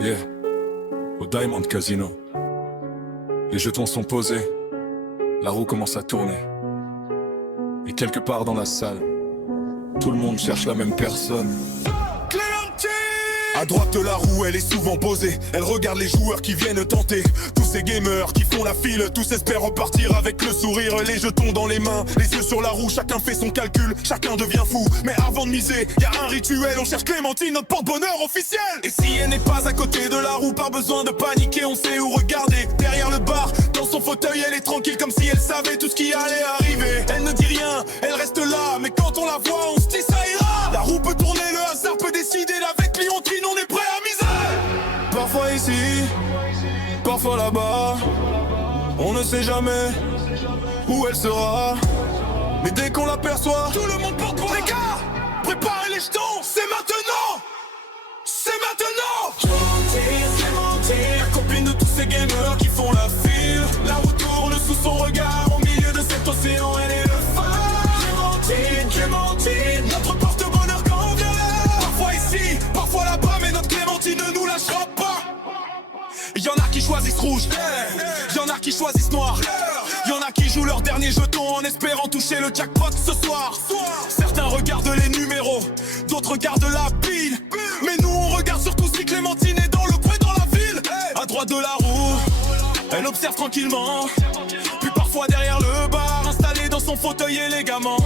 Yeah, au Diamond Casino. Les jetons sont posés, la roue commence à tourner. Et quelque part dans la salle, tout le monde cherche la même personne. À droite de la roue, elle est souvent posée. Elle regarde les joueurs qui viennent tenter. Tous ces gamers qui font la file, tous espèrent repartir avec le sourire, les jetons dans les mains, les yeux sur la roue. Chacun fait son calcul, chacun devient fou. Mais avant de miser, y a un rituel. On cherche Clémentine, notre porte-bonheur officiel. Et si elle n'est pas à côté de la roue, pas besoin de paniquer, on sait où regarder. Derrière le bar, dans son fauteuil, elle est tranquille comme si elle savait tout ce qui allait arriver. Elle ne dit rien, elle reste là, mais quand on la voit, on se dit ça ira. La roue peut tourner, le hasard peut décider. Avec Clémentine, on est prêt à miser. Parfois ici, parfois là-bas, on ne sait jamais où elle sera. Mais dès qu'on l'aperçoit, tout le monde porte pour les gars. Préparez les jetons, c'est maintenant. C'est maintenant. Clémentine, la copine de tous ces gamers qui font la file. La roue tourne sous son regard, au milieu de cet océan, elle est le phare. Clémentine, notre porte-bonheur quand on vient là. Parfois ici, parfois là-bas, mais notre Clémentine ne nous lâchera pas. Y'en a qui choisissent rouge, y'en a qui choisissent noir, y'en a qui jouent leur dernier jeton en espérant toucher le jackpot ce soir. Certains regardent les numéros, d'autres regardent la pile, mais nous on regarde surtout si Clémentine est dans le bruit dans la ville. À droite de la roue, elle observe tranquillement, puis parfois derrière le bar, installée dans son fauteuil élégamment.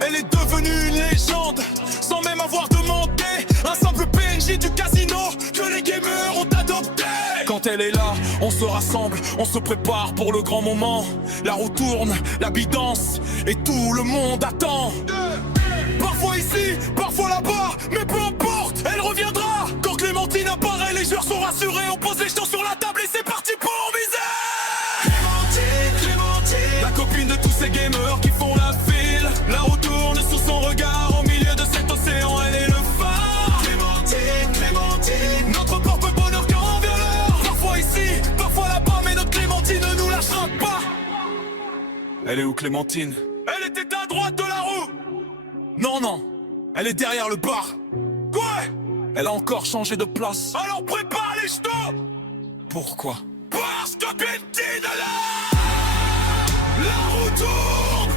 Elle est devenue une légende, sans même avoir demandé. Un simple PNJ du casino que les gamers ont adopté. Quand elle est là, on se rassemble, on se prépare pour le grand moment. La roue tourne, la bille danse, et tout le monde attend. Parfois ici, parfois là-bas, mais peu importe, elle reviendra. Quand Clémentine apparaît, les joueurs sont rassurés. On pose les jetons sur la table et c'est parti pour miser. Clémentine, la copine de tous ces gamers qui font la file. La roue tourne sous son regard, au milieu de cet océan, elle est le phare. Clémentine, notre porte-bonheur quand on vient l'heure. Parfois ici, parfois là-bas, mais notre Clémentine ne nous lâchera pas. Elle est où Clémentine? Elle était à droite de la roue. Non, elle est derrière le bar. Quoi? Elle a encore changé de place. Alors prépare les jetons. Pourquoi? Parce que Clémentine est là. La roue tourne,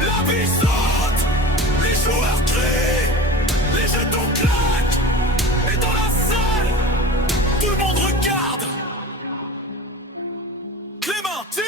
la vie saute, les joueurs crient, les jetons claquent. Et dans la salle, tout le monde regarde Clémentine.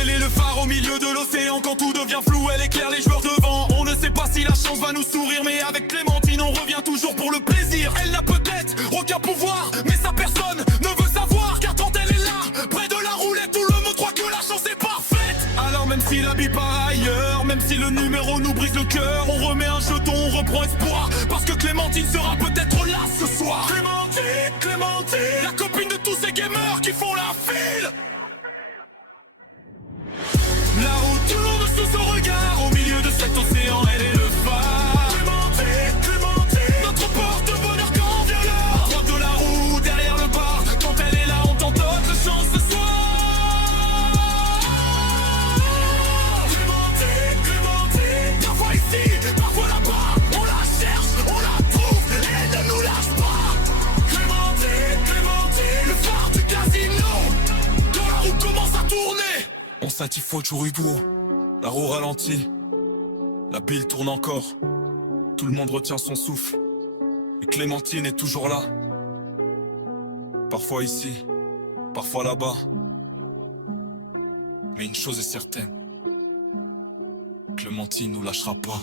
Elle est le phare au milieu de l'océan. Quand tout devient flou, elle éclaire les joueurs devant. On ne sait pas si la chance va nous sourire, mais avec Clémentine on revient toujours pour le plaisir. Elle n'a peut-être aucun pouvoir, mais sa personne ne veut savoir. Car quand elle est là, près de la roulette, tout le monde croit que la chance est parfaite. Alors même si la vie part ailleurs, même si le numéro nous brise le cœur, on remet un jeton, on reprend espoir. Parce que Clémentine sera peut-être là ce soir. Clémentine, la copine de tous ces gamers qui font la file. La roue tourne sous son regard, au milieu de cet océan, elle est le phare. Clémentine, notre porte-bonheur quand on vient là. À droite de la roue, derrière le bar, quand elle est là, on tente notre chance ce soir. Clémentine, parfois ici, parfois là-bas, on la cherche, on la trouve, et elle ne nous lâche pas. Clémentine, le phare du casino, quand la roue commence à tourner. On s'intiffaut jour et bout, la roue ralentit, la bille tourne encore, tout le monde retient son souffle, et Clémentine est toujours là. Parfois ici, parfois là-bas, mais une chose est certaine, Clémentine nous lâchera pas.